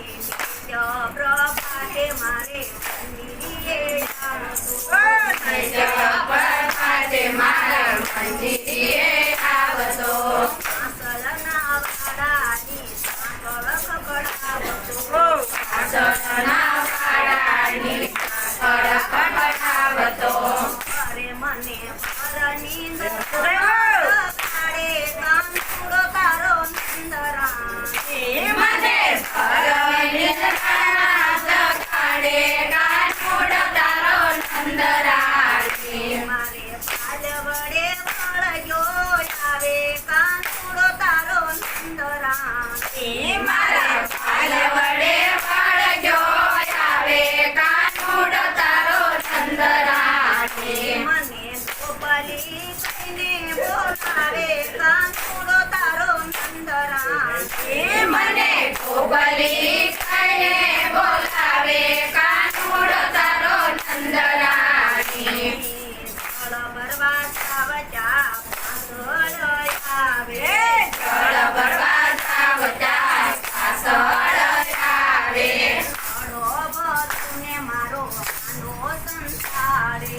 નિત્ય પ્રભાતે મારે મંદિરે આવતો નિત્ય પ્રભાતે મારા મંદિરે આવતો આસળના વાડાની સાંકળ ખખડાવતો આસળના વાડાની સાંકળ ખખડાવતો અરે મને પરનિંદ કાઢે કાંતુડો તારો નંદરાણી મને પરનિંદના કાઢે કાનૂડ તારો નંદરાણી મારે પાલ વડે વળગ્યો આવે કાંતુડો તારો નંદરાણી મારા પાલ વડે વળગ્યો આવે કાનૂડ તારો નંદરાણી મને ગોપાલી કહીને બોલાવે કાંતુડો તારો નંદરાણી મને ગોપાલી કહીને બોલાવે કાનૂડ તારો નંદરાણી જળ ભરવા સાવજા પાછળ આવે જળ ભરવા જાવતા પાછળ આવે ઘડો ભરતુને મારો આનો સંસારે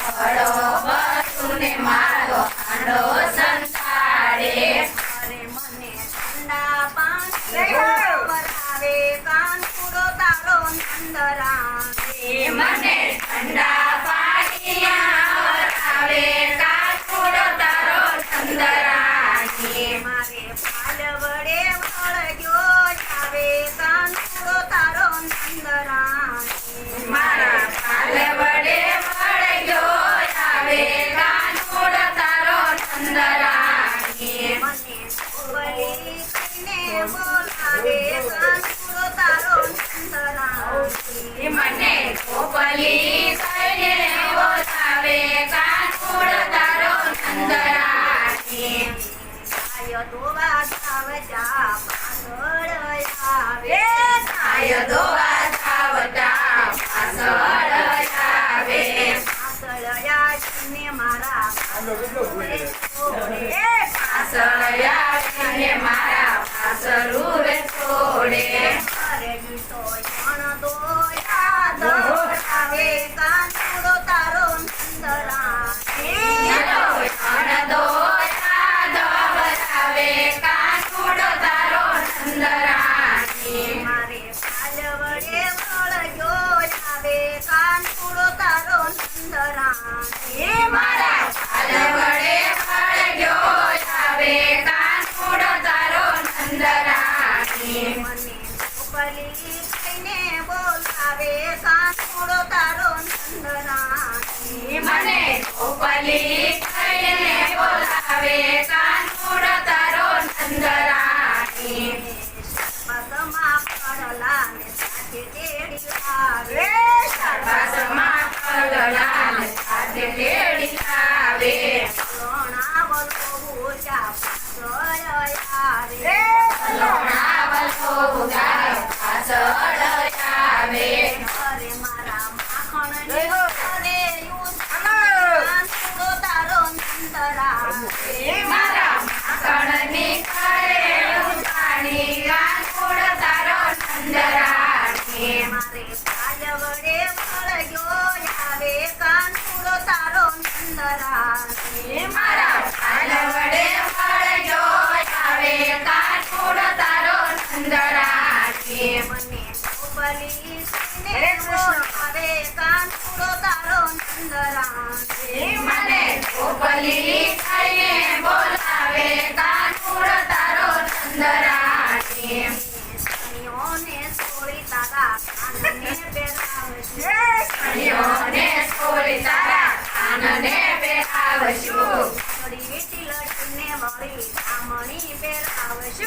ઘડો બસુને મારો આંડો સંસારે અરે મને ઠંડા પાણી વરાવે કાંતુડો તારો નંદરાણી મને ઠંડા પાણી આવરાવે કાનૂડ તારો નંદરાણી મારે પાલ વડે વળગ્યો આવે કાંતુડો તારો નંદરાણી મારા પાલ વડે વળગ્યો આવે કાનૂડ તારો નંદરાણી મને ગોવલી કહીને બોલાવે કાંતુડો તારો નંદરાણી મને ગોપાલી કહીને બોલાવે કાનૂડ તારો નંદરાણી ગાય દોવા સાવજા પાછળ આવે આય દોવા જાવતા પાછળ આવે પાછળ આવીને મારા પાછળ આવીને મારા પાછળ છોડે અરે ગીતો જણ તો યાદ આવે કાંતુડો તારો નંદરાણી મારે પાલ વડે વળગ્યો આવે કાંતુડો તારો નંદરાણી મારા પાલ વડે વળગ્યો આવે કાનૂડ તારો નંદરાણી મને ગોપાલી કહીને બોલાવે કાંતુડો તારો નંદરાણી મને ગોપાલી કહીને બોલાવે કાનૂડ તારો નંદરાણી સર્વસમાં પડલા ને સાથે તેડી આવે સર્વસમાં કલલાને સાથે તેડી લાવે લોણાવલો ભૂજા પાછળ આવે લોણાવલો ઉગાર પાછળ આવે અરે મારા માખણને કરે કાંતુડો તારો નંદરાણી મારા માખણની કરે ઉજાણી કાનૂડ તારો નંદરાણી મારે પાલ વડે વળગ્યો આવે કાંતુડો તારો નંદરાણી મારા પાલ વડે વળગ્યો આવે કાનૂડ તારો નંદરાણી મને ગોપાલી કહીને બોલાવે કાંતુડો તારો નંદરાણી મને ગોપાલી કહીને બોલાવે કાનૂડ તારો નંદરાણી સ્ત્રીઓને છોડી તારા કાનને પહેરાવશે સ્ત્રીઓને છોડી તારા કાનને પહેરાવશું થોડી વીટી લટીને વળી આમણી પહેરાવશે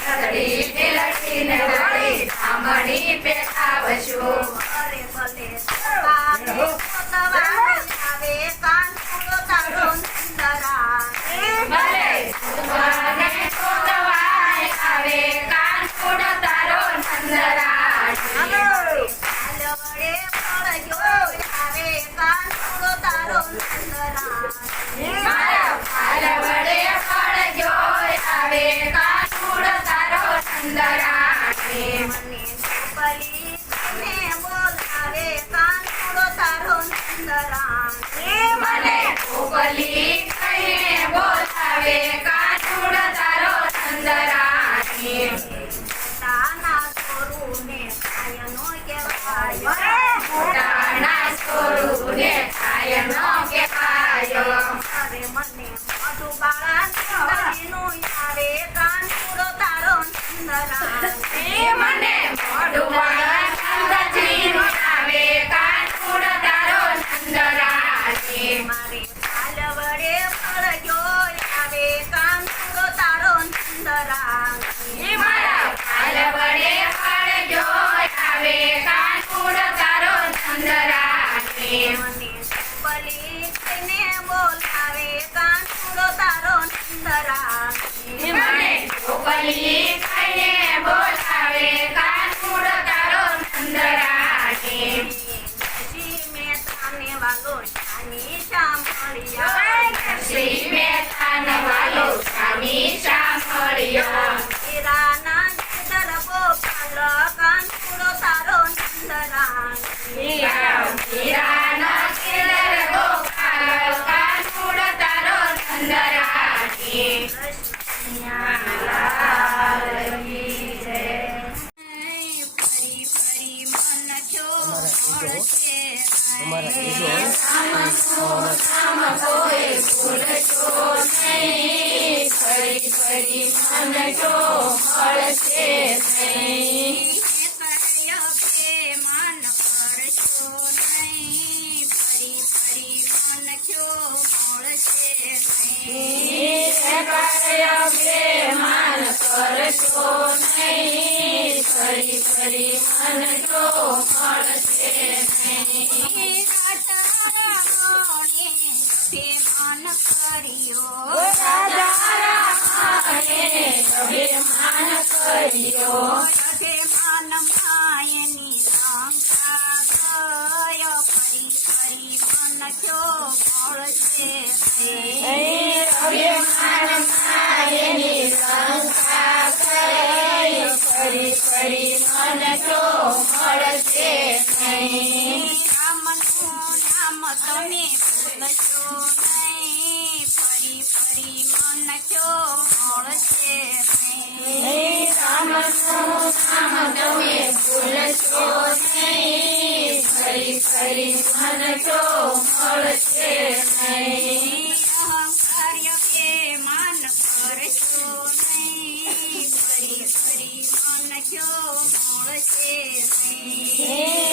ઘડી લટીને વળી ધામણી પહેરાવશું અરે ભલે સવારે પોતવાને આવે કાંતુડો તારો નંદરાણી ભલે સુવાને શોધવાય આવે કાનૂડ તારો નંદરાણી પાલ વડે વળગ્યો આવે કાંતુડો તારો નંદરાણી મારા પાલ વડે વળગ્યો આવે કાનૂડ તારો નંદરાણી મને ગોપલી ને બોલાવે કાનુડો તારો નંદરામ મને ગોપલી કહીને બોલાવે કાનુડો તારો નંદરાણી તાના છોરુને કાયનો કહેવાય મોટાના છોરુને કાયનો કહેવાયો અરે મને મોઢું બાળાનું આવે કાનુડો તારો નંદરામ મને મોઢું નંદજીનું આવે કાનુડો તારો નંદરાણી મારે પાલ વડે ફળજો આવે કાનુડો તારો નંદરામ મારા પાલ વડે ફળજો આવે કાનુડો તારો નંદરાણી મને ગોપલી ને બોલાવે કાનુડો તારો નંદરામ મને ગોપલી કહીને બોલાવે કાનુડો તારો નંદરાણી જી મેં તને વાલો શાની સાંભળ્યા શ્રી મહેતાન વાલો સ્વામી સાંભળ્યો હીરાના જીદર ગોપાલ કાનુડો તારો નંદરામ હીરાનો કિલર ગોપાલ કાનુડો તારો નંદરાણી ફરી ફરી મન જો મળશે નામ કોઈ ભૂલશો નહીં ફરી ફરી મન જો મળશે નહીં માન કરશો નહીં ફરી ફરી મન જો મળશે નહીં માન કરશો નહીં ફરી ફરી મન જો મળશે નહીં અભિમાન કર્યો અભિમાન માયની લંકા ગઈ ફરી ફરી મન જો મળશે નહીં તમે ભૂલશો નહીં ફરી ફરી મન જો મળશે નહીં રામનું નામ તમે ભૂલશો નહીં ફરી ફરી મન જો મળશે નહીં અહંકાર્ય કે માન કરશો નહીં ફરી ફરી મન જો મળશે નહીં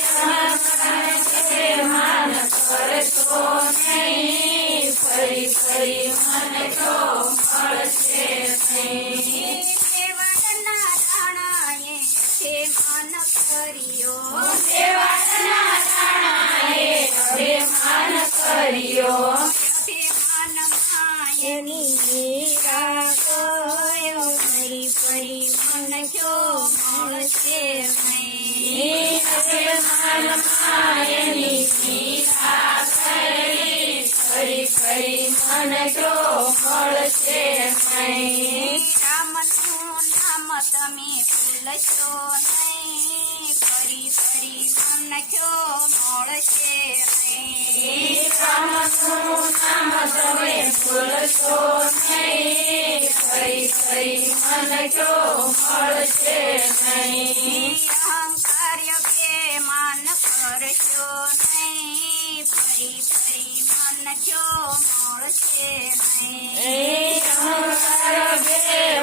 માન કરશો નહીં ફરી ફરી મન જો મળશે નહીં દેવાના દાણાએ તે મન કર્યો દેવાના દાણાએ અભિમાન કર્યો અભિમાન માયની મીરા ગયો ફરી ફરી મન જો મળશે નહીં અભિમાન માયની મીરા ગઈ ફરી ફરી મન જો મળશે નહીં રામનું નામ તમે ભૂલશો નહીં ફરી ફરી મન જો મળશે નહીં રામનું નામ તમે ભૂલશો નહીં ફરી ફરી મન જો મળશે નહીં અહંકાર્ય કે માન કરશો નહીં ફરી ફરી મન જો મળશે નહીં અહંકાર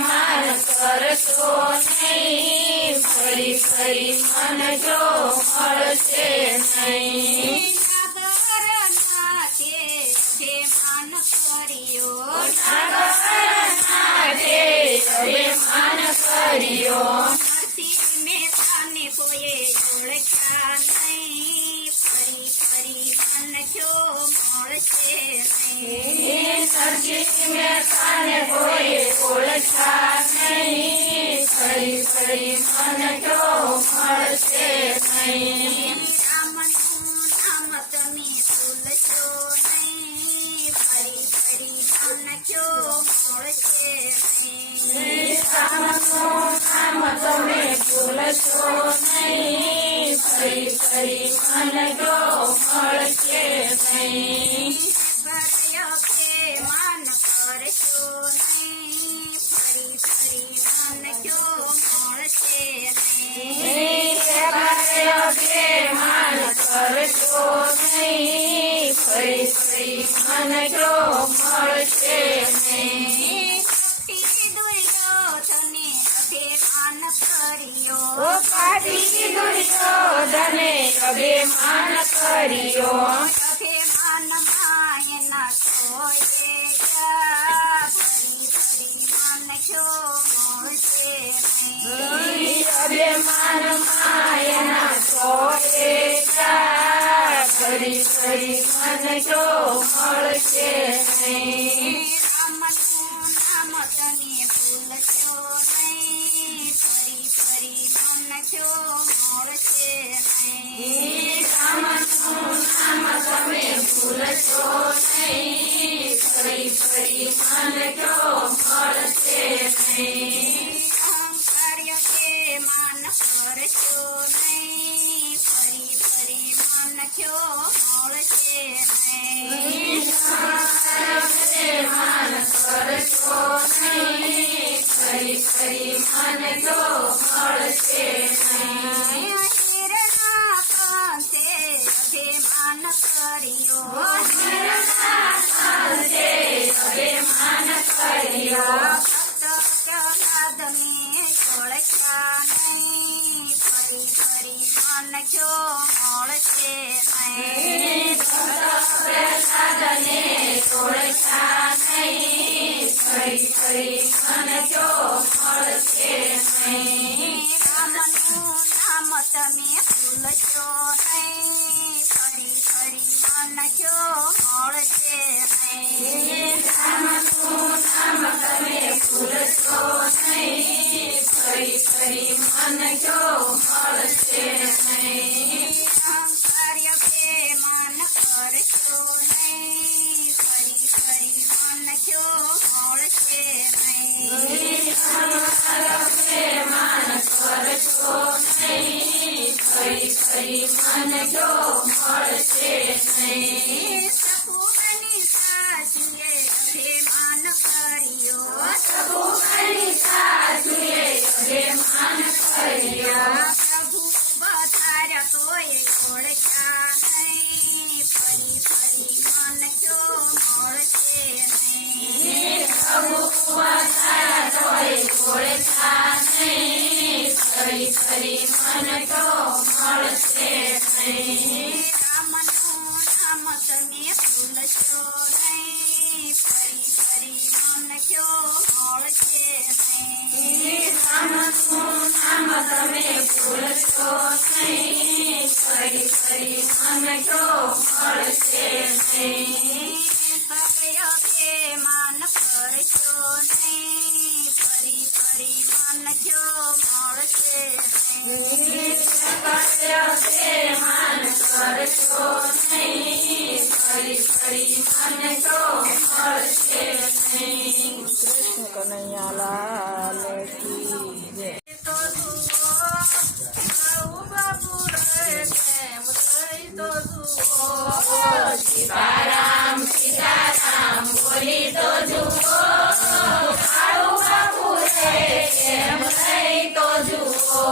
માન કરશો નહીં ફરી ફરી મન જો મળશે નહીં નાગરના તે માન કર્યો અભિમાન કર્યો નરસિંહ મહેતાને કોઈએ ઓળખ્યા નહીં ફરી ફરી મન જો મળશે નહીં નરસિંહ મહેતાને કોઈ ઓળખ્યા નહીં ફરી ફરી મન જો મળશે નહીં રામનું નામ તમે ભૂલશો નહીં ફરી ફરી મન છો મળશે નહીં. રામનું નામ તમે ભૂલશો નહીં, ફરી ફરી મન જો મળશે નહીં. ભર્યો પ્રેમાન કરશો નહીં, ફરી ફરી મન જો મળશે નહીં. માન કરશો નહીં, ફરી ફરી મન જો મળશે નહીં. કપટી દુર્યોધને અભિમાન કર્યો, પાટી દુર્યોધને અભિમાન કર્યો, અભિમાનમાં એના સોયે જા, ફરી ફરી મન જો મળશે નહીં. અભિમાનમાં એના સોએ જા, ફરી ફરી મન જો મળશે નહીં. રામનું નામ તમે ભૂલશો નહીં, ફરી ફરી મન જો મળશે નહીં. રામનું નામ તમે ભૂલશો નહીં, ફરી ફરી મન જો મળશે નહીં. અહંકાર્ય પ્રેમાન કરશો નહીં, ફરી ફરી મન જો મળશે નહીં. માન કરશો નહીં, ફરી ફરી મન જો મળશે નહીં. હિરના પંથે અભિમાન કર્યો, અભિમાન કર્યો, ભક્ત પ્રહલાદને ઓળખ્યા નહીં, ફરી ફરી મન જો મળશે નહીં. પ્રસાદને ઓળખ્યા નહીં, ફરી ફરી મન જો મળશે નહીં. રામનું નામ તમે ભૂલશો નહીં, ફરી ફરી મન જો મળશે નહીં. રામનું નામ તમે ભૂલશો નહીં, ફરી ફરી મન જો મળશે નહીં. અહંકાર્ય પ્રેમાન કરશો નહીં, ફરી ફરી મન જો મળશે નહીં. માન કરશો નહીં, ફરી ફરી મન જો મળશે નહીં. સપુની સાચીએ અભિમાન કર્યો, પ્રભુની સાસુએ અભિમાન કર્યો, પ્રભુ વધાર્યા તોય ઓળખ્યા નહીં, ફરી ફરી મન જો મળશે નહીં. પ્રભુ વધારા તોય ઓળખ્યા નહીં, ફરી ફરી મન જો મળશે નહીં. રામનું નામ તમે ભૂલશો નહીં, ફરી ફરી મન જો મળશે નહીં. રામનું નામ તમે ભૂલશો નહીં, ફરી ફરી મન જો મળશે નહીં. સગયો પ્રેમાન કરશો નહીં, ફરી ફરી મન જો મળશે નહીં. માન કરશો નહીં, ફરી ફરી મન જો મળશે નહીં. કૃષ્ણ કનૈયા લાલ કી જય. તો જુઓ આવું બાપુ રહે કેમ થઈ તો જુઓ. સીતારામ સીતારામ બોલી તો જુઓ, કાળુ બાપુ રે કેમ થઈ તો જુઓ.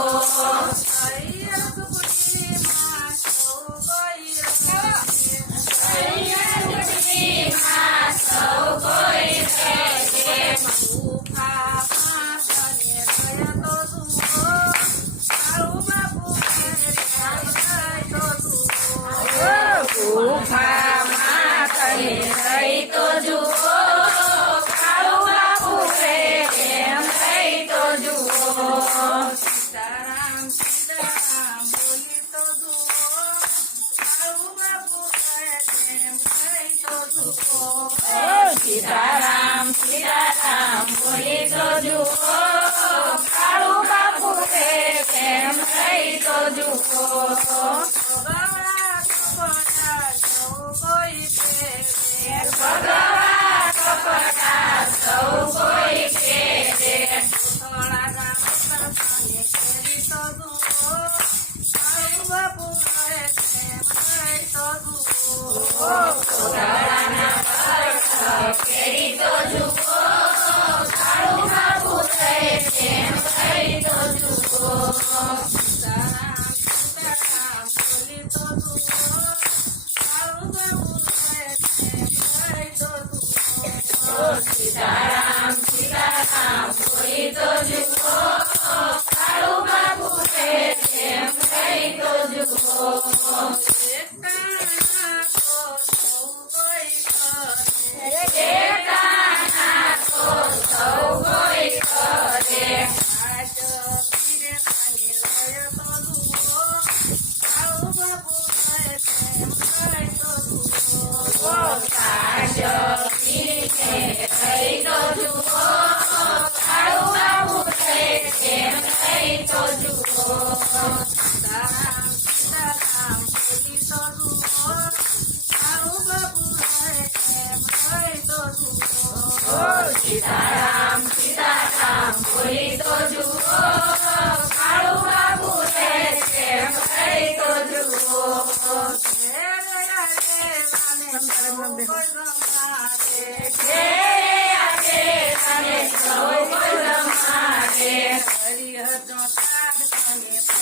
હૈયા ઝૂંપડીમાં સૌ કોઈ રહે, હૈયા ઝૂંપડીમાં સૌ કોઈ રહે છે. ગુફામાં તને ગયા તો જુઓ, કાળુ બાપુ ઘેર કેમ થઈ તો જુઓ. ગુફામાં તને રહી તો જુઓ, કાળુ બાપુ રે કેમ થઈ તો જુઓ. સીતારામ સીતારામ બોલી તો જુઓ, કાળુ બાપુ ઘેર કેમ થઈ તો જુઓ. સીતારામ સીતારામ બોલી તો જુઓ, કાળુ બાપુ રે કેમ થઈ તો જુઓ. ભગવાન કપડા સૌ કોઈ પહેરે, ભગવા કપડા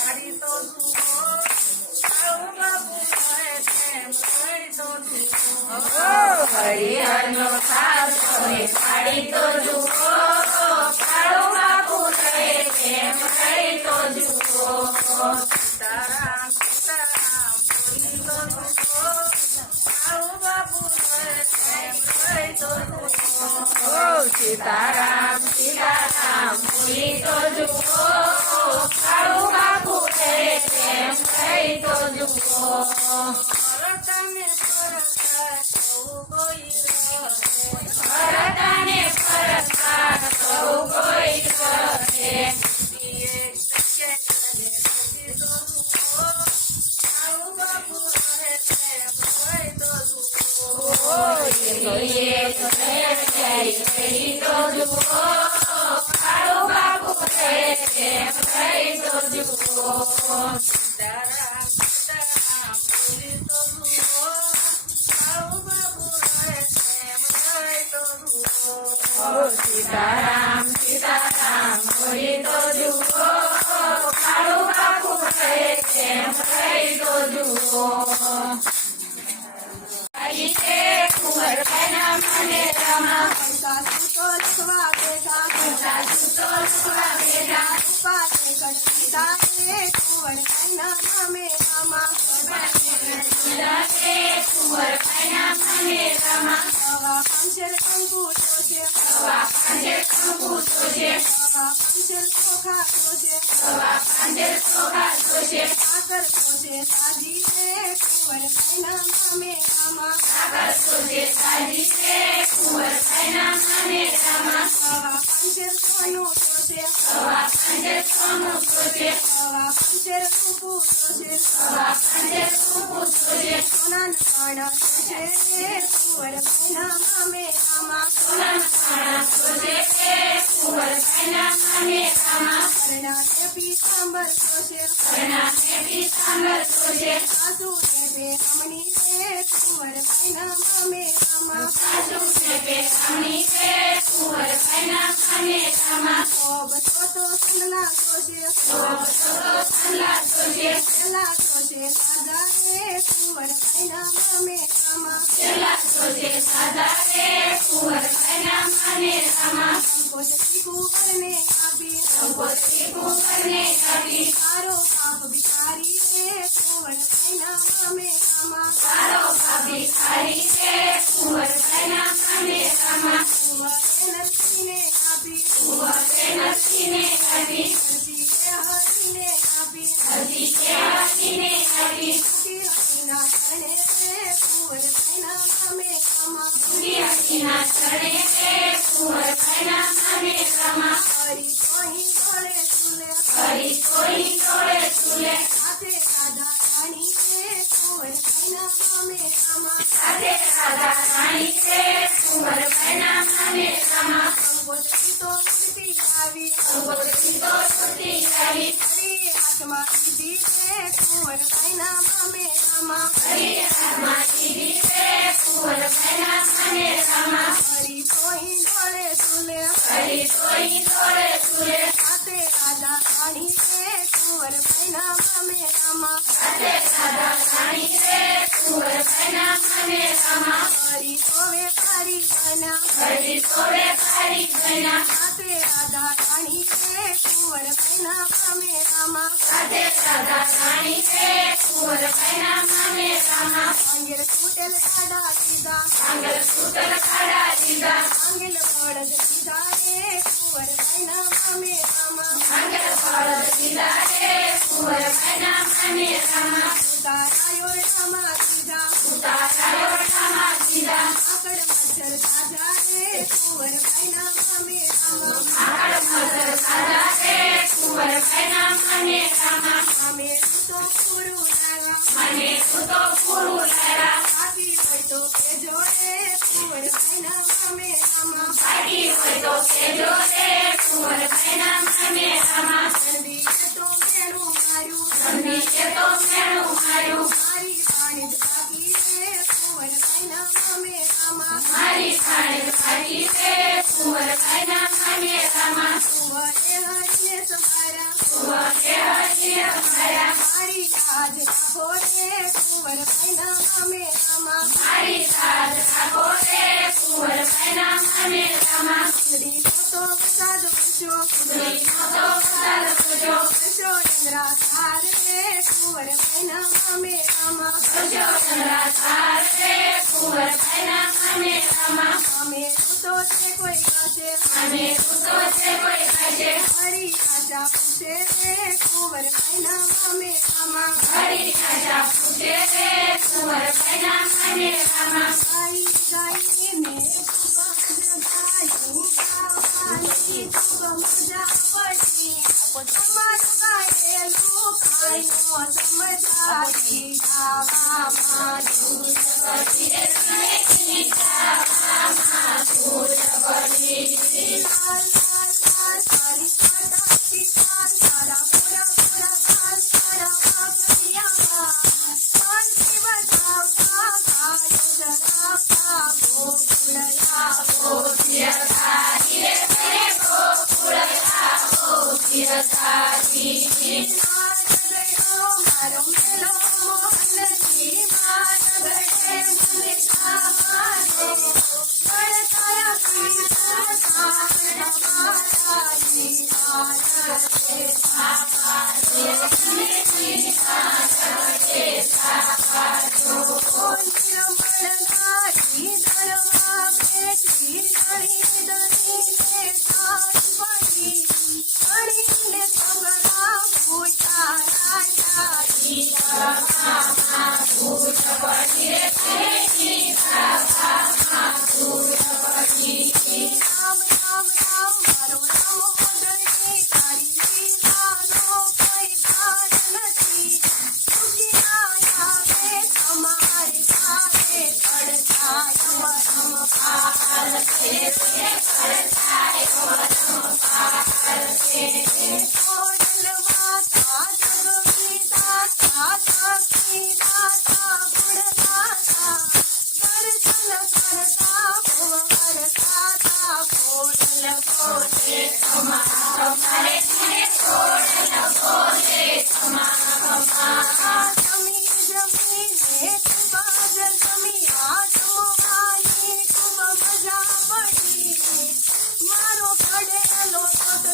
વાળી તો જુઓ કાળુ બાપુ રહે તેમ રહી તો જુઓ હરિહરનો સાસો એ વાળી તો જુઓ કાળુ બાપુ રહે તેમ રહી તો જુઓ સીતારામ સીતારામ બોલી તો જુઓ કાળુ બાપુ રહે તેમ રહી તો જુઓ સીતારામ સીતારામ બોલી તો જુઓ કાળુ બાપુ રહે તેમ રહી તો જુઓ ભરતને પરતા સૌ કોઈ રહે ભરતને પરતા સૌ કોઈ રહે એક રહી તો જુઓ કાળુ બાપુ રહે તેમ રહી તો જુઓ સીતારામ સીતારામ બોલી તો જુઓ કાળુ બાપુ રહે તેમ રહી તો જુઓ સીતારામ સીતારામ બોલી તો જુઓ કાળુ બાપુ રહે તેમ રહી તો જુઓ કુંવર કના મને રમા સાસુ તો લખવા બેઠા સાસુ તો લખવા બેઠા ઉપાને કડતા રે કુંવર કૈના નામે રામા કુંવર કના મને રમા હવા પાંચેર કંકુ જોશે હવા પાંજર કંકુ જોશે હવા પાંચેર ચોખા જોશે હવા પાંજર ચોખા જોશે સાકર જોશે સાજી રે કુંવર કૈના નામે રામા સાગર જોશે સાજી છે કુંવર કના મને રમા હવા પાંચેર સોનું જોશે હવા પાંજર સોનું જોશે હવા પાંચેર રૂપુ જોશે હવા પાંજર કંકુ જોશે સોનાન પાણા જોશે કુંવર કૈના નામે રામા સોલન ખાણા જોશે કુંવર કના મને રમા પરણાને પીતાંબર જોશે પરણાને પીતાંબર જોશે સાસુ ને બેરમણી રે કુંવર કૈના નામે રામા સાસુ છે કે અમની છે કુંવર કના મને રમા ઓબ તો સંગલા જોશે સલ્લા જોશે પેલા જોશે દાદા રે કુંવર કૈના નામે રામા સલ્લા જોશે સાદા રે કુંવર કના મને રમા કંકોત્રી કુંવરને આપી કંકોત્રી કુંવરને આપી તારો બાપ ભિખારી રે કુંવર કૈના નામે રામા તારો ભાભી ખારી છે કુંવર કના મને રમા કુંવરે નરસિંહને આપી કુંવરે નરસિંહને આપી નરસિંહે હરિને આપી હજી કે હાથીને આપી હરિના શરણે રે કુંવર કૈના નામે રામા હજીના ચરણે રે કુંવર કના મને રમા હરી તોહી ગોળે ચૂલે હરી કોઈ ડોળે ચૂલે સાથે રાધા રાણી રે કુંવર કૈના નામે રામા સાથે રાધા રાણી છે કુંવર કના મને રમા કંકોત્રી તો ઉડતી આવી કંકોત્રી તો છૂટી આવી હરી હાથમાં લીધી રે કુંવર કૈના નામે રામા હરી હાથમાં દીધી છે કુંવર કના મને રમા હરી તોહી ગોળે ચૂલે હરી કોઈ ડોળે ચૂલે સાથે રાધા રાણી રે કુંવર કૈના નામે રામા સાથે રાધા રાણી છે કુંવર કના મને રમા હરી તો વેપારી બન્યા હરી તો વેપારી બન્યા સાથે રાધા રાણી રે કુંવર કૈના નામે રામા સાથે રાધા રાણી છે કુંવર કના મને રમા અંગેલ તૂટેલ કાઢા દીધા આંગલ સૂતર કાઢા દીધા અંગેલ પડદ દીધા રે કુંવર કૈના નામે રામા આંગલ ફળ દીધા રે કુંવર કના મને રમા ઉતારાયો રામા દીધા ઉતારા યોટામાં દીધા આકડ મચ્છર તાજા રે કુંવર કૈના નામે રામા આગળ મધર ખાધા રે કુંવર કના મને રમા અમે તો મારી લાજ રાખો રે કુંવરબાઈના મામેરામાં મારી લાજ રાખો રે કુંવરબાઈના મામેરામાં કુંડળીનો તો વરસાદ વરસ્યો કુંડળીનો તો વરસાદ વરસ્યો વરસ્યો ચંદ્રાધાર રે કુંવરબાઈના મામેરામાં વરસ્યો ચંદ્રાધાર રે કુંવરબાઈના મામેરામાં મામેરું તો છે કોઈ ગાશે મામેરું તો છે કોઈ ગાશે મારી આશા પૂછે રે કુંવરબાઈના મામેરામાં મારી આશા પૂછે રે કુંવરબાઈના મામેરામાં ગાઈ ગાઈને ગાયું ગાવાની ખૂબ મજા પડી તમારું ગાયેલું કાંઈનો સમજાવી ગાવામાં દૂધ પડી રે સુનેની ગાવામાં દૂધ પડી લાલ લાલ લાલ તારી સાડા પિતાલ તારા પૂરા પૂરા કાલ તારા વાગડિયા શાંતિ બજાવતા ગાયો જરાવતા ગોકુળયા ગોપિયધારી રે મને ગોકુળયાવો ગોપિયધારી મારો મેલો મોહનજી મારા ગળે મને સામારો ગળતાયા કીધા સારા મારાની આરતે સાપાજો સુનેની આરતે સાપાજો નિરમળનારી દળવા બેઠી દળી દળીને તાળ પડી દળીને સગડા પૂજા રાજાજી ગાવામાં દૂધ પડી રે સુનેની ગાવામાં દૂધ પડી રામ રામ રામ મારો રામોદય તારી લીલાનો કોઈ પાર નથી સુખી આવે તમારી પાસે પડછાય વરમ પાર છે રે પડછાયો વરમ પાર છે કોડલ માતા જગવી દાતા સખી દાતા ગુણદાતા દર્શન કરતા ભુવર દાતા કોડલ બોલે ખમા ખમારે રે કોડલ બોલે ખમા ખમા જમી જમીને બાજ જમી આજમવાની ખૂબ મજા પડી મારો ઘડેલો સદલો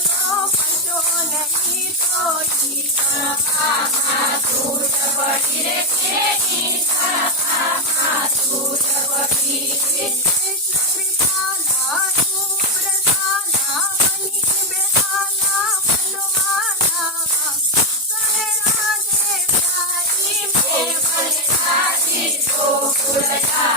પશો નહીં તો ઈ ગાવામાં દૂધ પડી રે સુનેની ગાવામાં દૂધ પડી કૃષ્ણ કૃપાલા રૂપ્રસાલા બની બેહાલા બનવાલા કરે રાધે પ્યારી ગોકુળયાજી ગોકુળયા